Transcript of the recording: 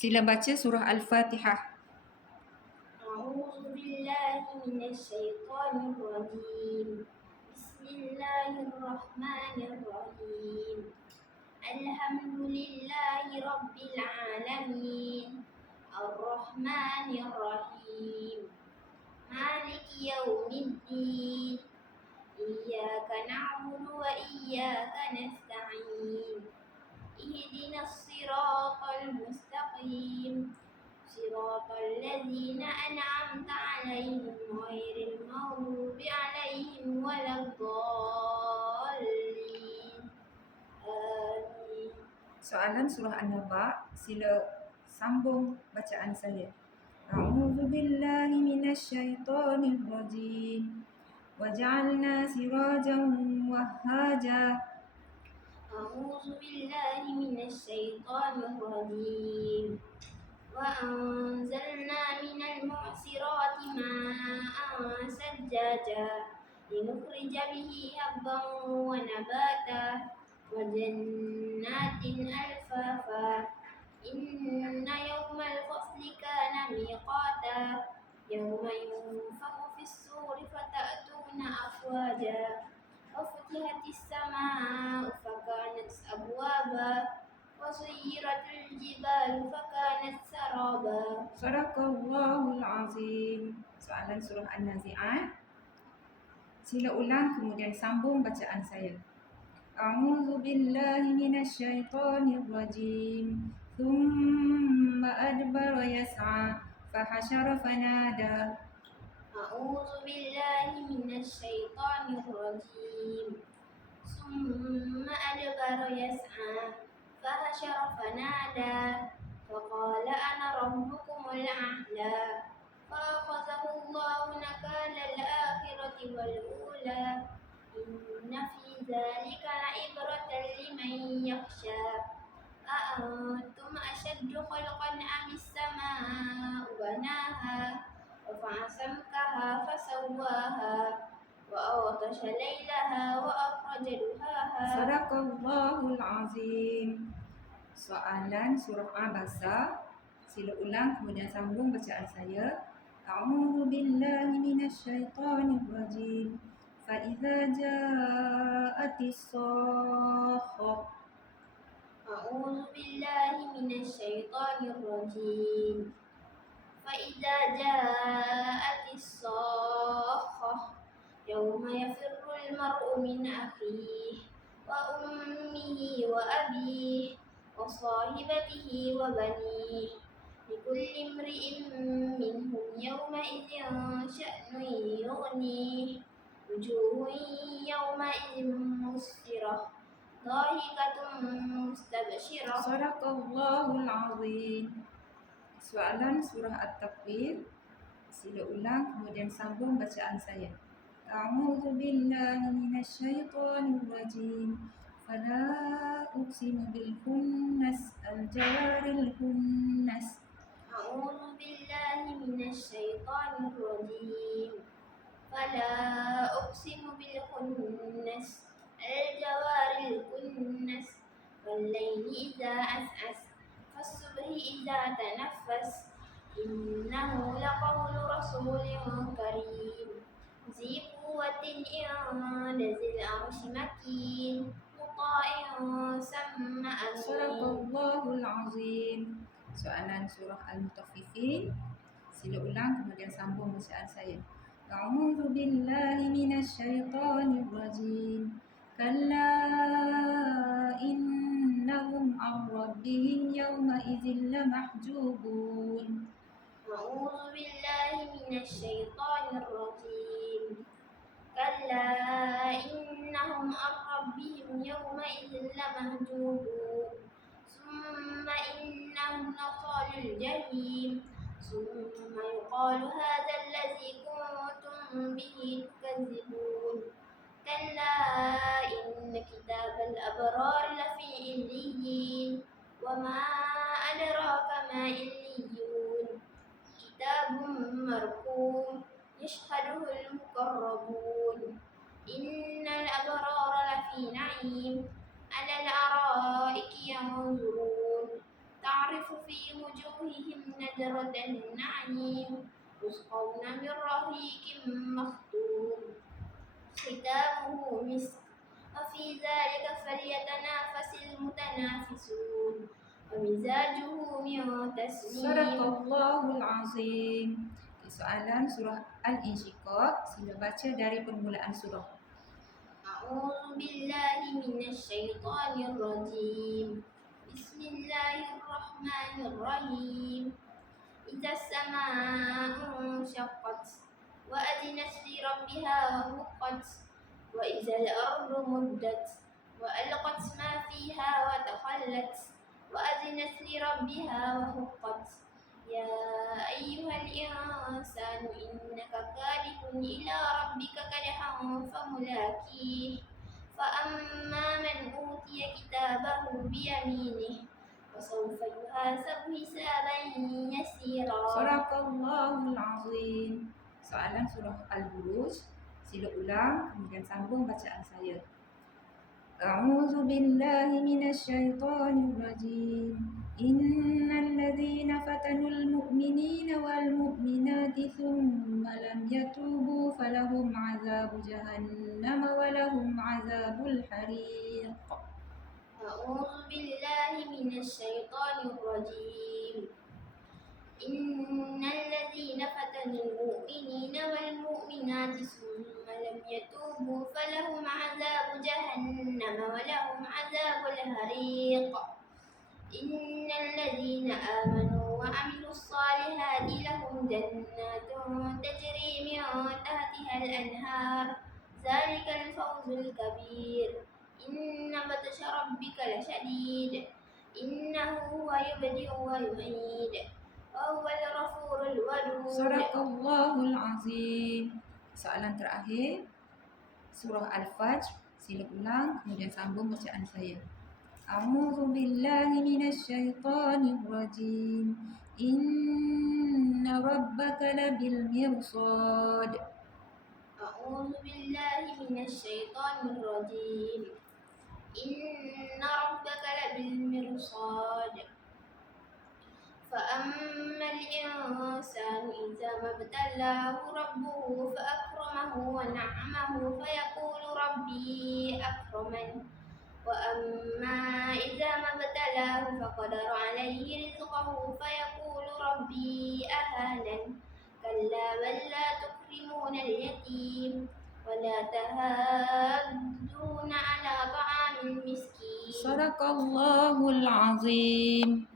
Sila baca surah Al-Fatihah. أعوذ بالله من الشيطان الرجيم. بسم الله الرحمن الرحيم. الحمد لله رب العالمين الرحمن الرحيم مالك يوم الدين إياك نعبد وإياك نستعين اهدنا الصراط المستقيم صراط الذين أنعمت عليهم غير المغضوب عليهم ولا الضالين آمين. Soalan surah An-Naba, sila sambung bacaan saya. A'udzu billahi minasyaitonir rajim. Waja'alna sirajan wahhaja. أعوذ بالله من الشيطان الرجيم. وأنزلنا من المعصرات ماء ثجاجا لنخرج به حبا ونباتا وجنات ألفافا إن يوم الفصل كان ميقاتا يوم ينفخ في الصور فتأتون أفواجا وفتحت السماء فكانت أبوابا وسيرت الجبال فكانت سرابا. Sadaqallahul azim. Soalan surah An-Nazi'at. Sila ulang kemudian sambung bacaan saya. A'udzu billahi minasyaitonir rajim. Thumma adbara yas'a fahashara fanada. أعوذ بالله من الشيطان الرجيم. ثم أدبر يسعى فحشر فنادى فقال أنا ربكم الأعلى فأخذه الله نكال الآخرة والأولى إن في ذلك لعبرة لمن يخشى أأنتم أشد خلقا أم السماء بناها رفع سمكها فسواها وأغطش ليلها وأخرج ضحاها. Sadaqallahul azim. Soalan surah Abasa. Sila ulang kemudian sambung bacaan saya. A'udzu billahi minasyaitonir rajim. Fa idza ja'atis sakhah. أعوذ بالله من الشيطان الرجيم. فإذا جاءت الصاخة يوم يفر المرء من أخيه وأمه وأبيه وصاحبته وبنيه لكل امرئ منهم يومئذ شأن يغنيه وجوه يومئذ مسفرة ضاحكة مستبشرة. Sadaqallahul azim. Soalan surah At-Takwir. Sila ulang kemudian sambung bacaan saya. A'udzu billahi minasyaitonir rajim. Fala uqsimu bil khunnas al-jawaril khunnas. أعوذ بالله من الشيطان الرجيم. فلا أقسم بالخنس الجوار الكنس والليل إذا عسعس فالصبح إذا تنفس إنه لقول رسول كريم ذي قوة عند ذي العرش مكين مطاع ثم أمين. Sadaqallahul azim. Soalan surah Al-Mutaffifin. Sila ulang kemudian sambung bacaan saya. A'udzu billahi minasyaitonir rajim. Kalla innahum 'an rabbihim yawma idzin lamahjubun. أعوذ بالله من الشيطان الرجيم. كلا إنهم عن ربهم يومئذ لمهجوبون ثم إنهم لصال الجحيم ثم يقال هذا الذي كنتم به تكذبون كلا إن كتاب الأبرار لفي عليين وما أدراك ما عليون كتاب مرقوم يشهده المقربون إن الأبرار لفي نعيم على الأرائك ينظرون تعرف في وجوههم نضرة النعيم يسقون من رحيق مختوم ختامه مسك وفي ذلك فليتنافس المتنافسون ومزاجه من تسنيم. Sadaqallahul Azim. Soalan surah Al-Insyiqaq. Sila baca dari permulaan surah. أعوذ بالله من الشيطان الرجيم بسم الله الرحمن الرحيم إذا السماء انشقت وأذنت لربها وحقت وإذا الأرض مدت وألقت ما فيها وتخلت وأذنت لربها وحقت يا أيها الإنسان إنك كادح إلى ربك كدحا فملاقيه فأما من أوتي كتابه بيمينه فسوف يحاسب حسابا يسيرا. Sadaqallahul Azim. Soalan surah Al-Buruj. Sila ulang kemudian sambung bacaan saya. A'udzu billahi minasyaitonir rajim. Innal ladzina fatanul mu'minina wal mu'minati thumma lam yatubu falahum 'adzabu jahannam wa lahum 'adzabul hariq. أعوذ بالله من الشيطان الرجيم إن الذين فتنوا المؤمنين والمؤمنات ثم لم يتوبوا فلهم عذاب جهنم ولهم عذاب الحريق إن الذين آمنوا وعملوا الصالحات لهم جنات تجري من تحتها الأنهار ذلك الفوز الكبير إن بطش ربك لشديد إنه هو يبدئ ويعيد وهو الغفور الودود. Sadaqallahul Azim. Soalan terakhir surah Al-Fajr. Sila ulang kemudian sambung bacaan saya. A'udzu billahi minasyaitonir rajim. Inna rabbaka labil mirsad. أعوذ بالله من الشيطان الرجيم إن ربك لبالمرصاد فأما الإنسان إذا ما ابتلاه ربه فأكرمه ونعمه فيقول ربي أكرمن وأما إذا ما ابتلاه فقدر عليه رزقه فيقول ربي أهانن كلا بل لا تكرمون اليتيم ولا تهادون على طعام المسكين. Sadaqallahul Azim.